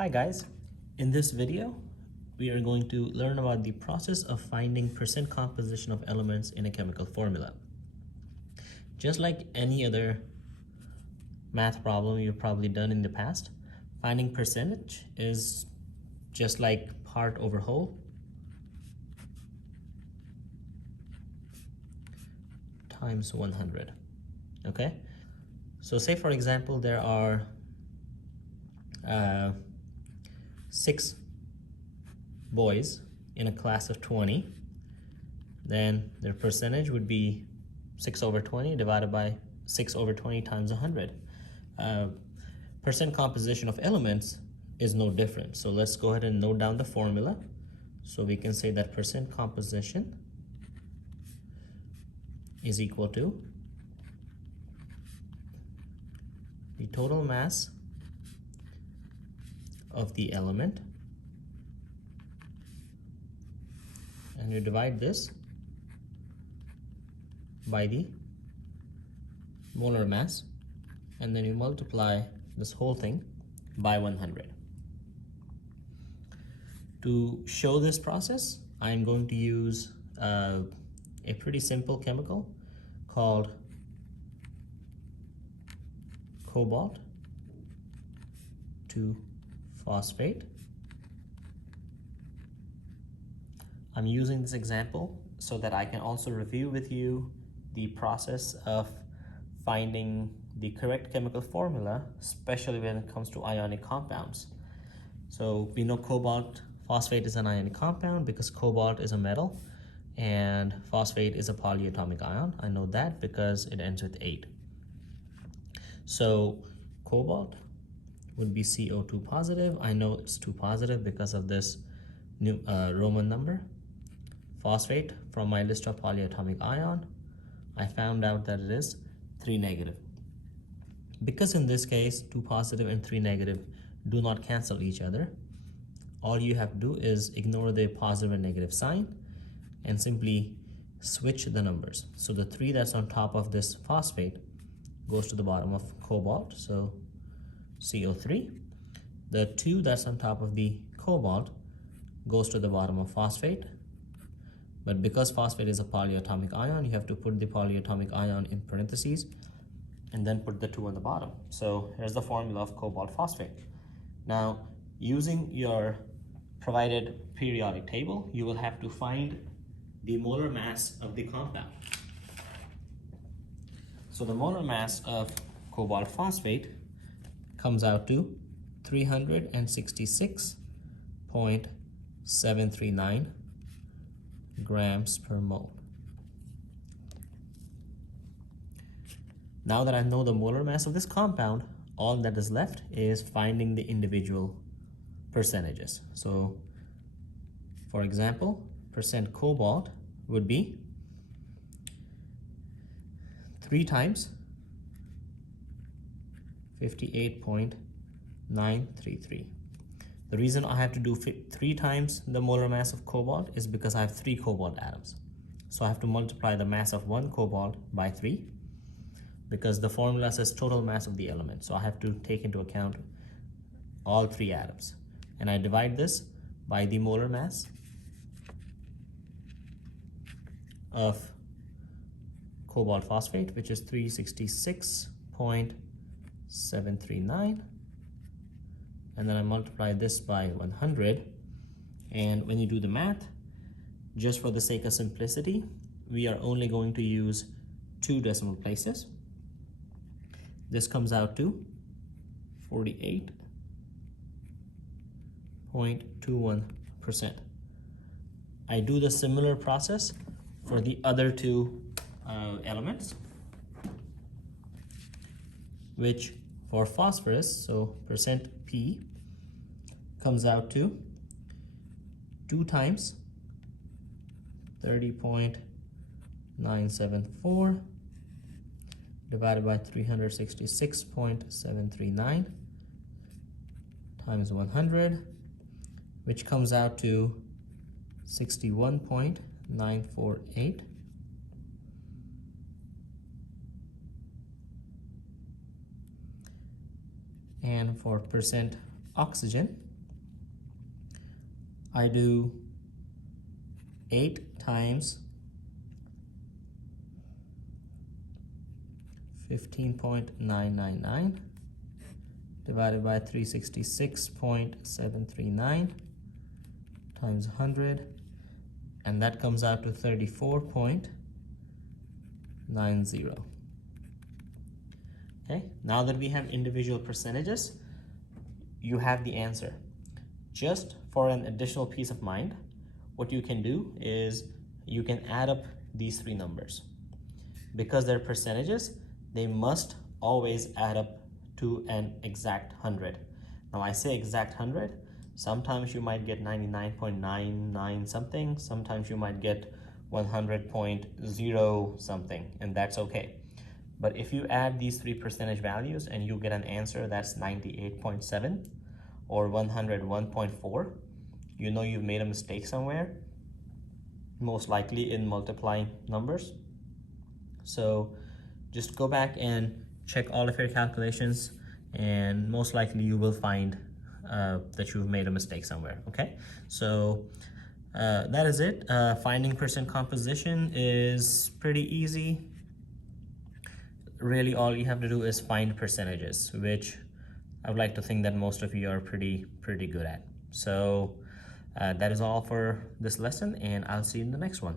Hi guys, in this video we are going to learn about the process of finding percent composition of elements in a chemical formula. Just like any other math problem you've probably done in the past, finding percentage is just like part over whole times 100. Okay, so say for example there are 6 boys in a class of 20, then their percentage would be 6 over 20 divided by 6 over 20 times 100. Percent composition of elements is no different. So let's go ahead and note down the formula. So we can say that percent composition is equal to the total mass of the element, and you divide this by the molar mass, and then you multiply this whole thing by 100. To show this process, I'm going to use a pretty simple chemical called cobalt 2-phosphate. I'm using this example so that I can also review with you the process of finding the correct chemical formula, especially when it comes to ionic compounds. So we know cobalt phosphate is an ionic compound because cobalt is a metal and phosphate is a polyatomic ion. I know that because it ends with 8. So cobalt would be CO2 positive. I know it's 2 positive because of this new Roman number. Phosphate, from my list of polyatomic ion, I found out that it is 3 negative. Because in this case 2 positive and 3 negative do not cancel each other, all you have to do is ignore the positive and negative sign and simply switch the numbers. So the 3 that's on top of this phosphate goes to the bottom of cobalt, so CO3. The 2 that's on top of the cobalt goes to the bottom of phosphate. But because phosphate is a polyatomic ion, you have to put the polyatomic ion in parentheses and then put the 2 on the bottom. So here's the formula of cobalt phosphate. Now, using your provided periodic table, you will have to find the molar mass of the compound. So the molar mass of cobalt phosphate comes out to 366.739 grams per mole. Now that I know the molar mass of this compound, all that is left is finding the individual percentages. So for example, percent cobalt would be 3 times 58.933. The reason I have to do 3 times the molar mass of cobalt is because I have 3 cobalt atoms. So I have to multiply the mass of 1 cobalt by 3 because the formula says total mass of the element. So I have to take into account all 3 atoms. And I divide this by the molar mass of cobalt phosphate, which is 366.739. And then I multiply this by 100. And when you do the math, just for the sake of simplicity, we are only going to use 2 decimal places. This comes out to 48.21%. I do the similar process for the other 2 elements, which for phosphorus, so percent P, comes out to 2 times 30.974 divided by 366.739 times 100, which comes out to 61.948. And for percent oxygen, I do 8 times 15.999 divided by 366.739 times 100, and that comes out to 34.90. Okay, now that we have individual percentages, you have the answer. Just for an additional peace of mind, what you can do is you can add up these three numbers. Because they're percentages, they must always add up to an exact 100. Now I say exact 100, sometimes you might get 99.99 something, sometimes you might get 100.0 something, and that's okay. But if you add these three percentage values and you get an answer that's 98.7 or 101.4, you know you've made a mistake somewhere, most likely in multiplying numbers. So just go back and check all of your calculations, and most likely you will find that you've made a mistake somewhere. Okay, so that is it. Finding percent composition is pretty easy. Really all you have to do is find percentages, which I would like to think that most of you are pretty good at. So that is all for this lesson, and I'll see you in the next one.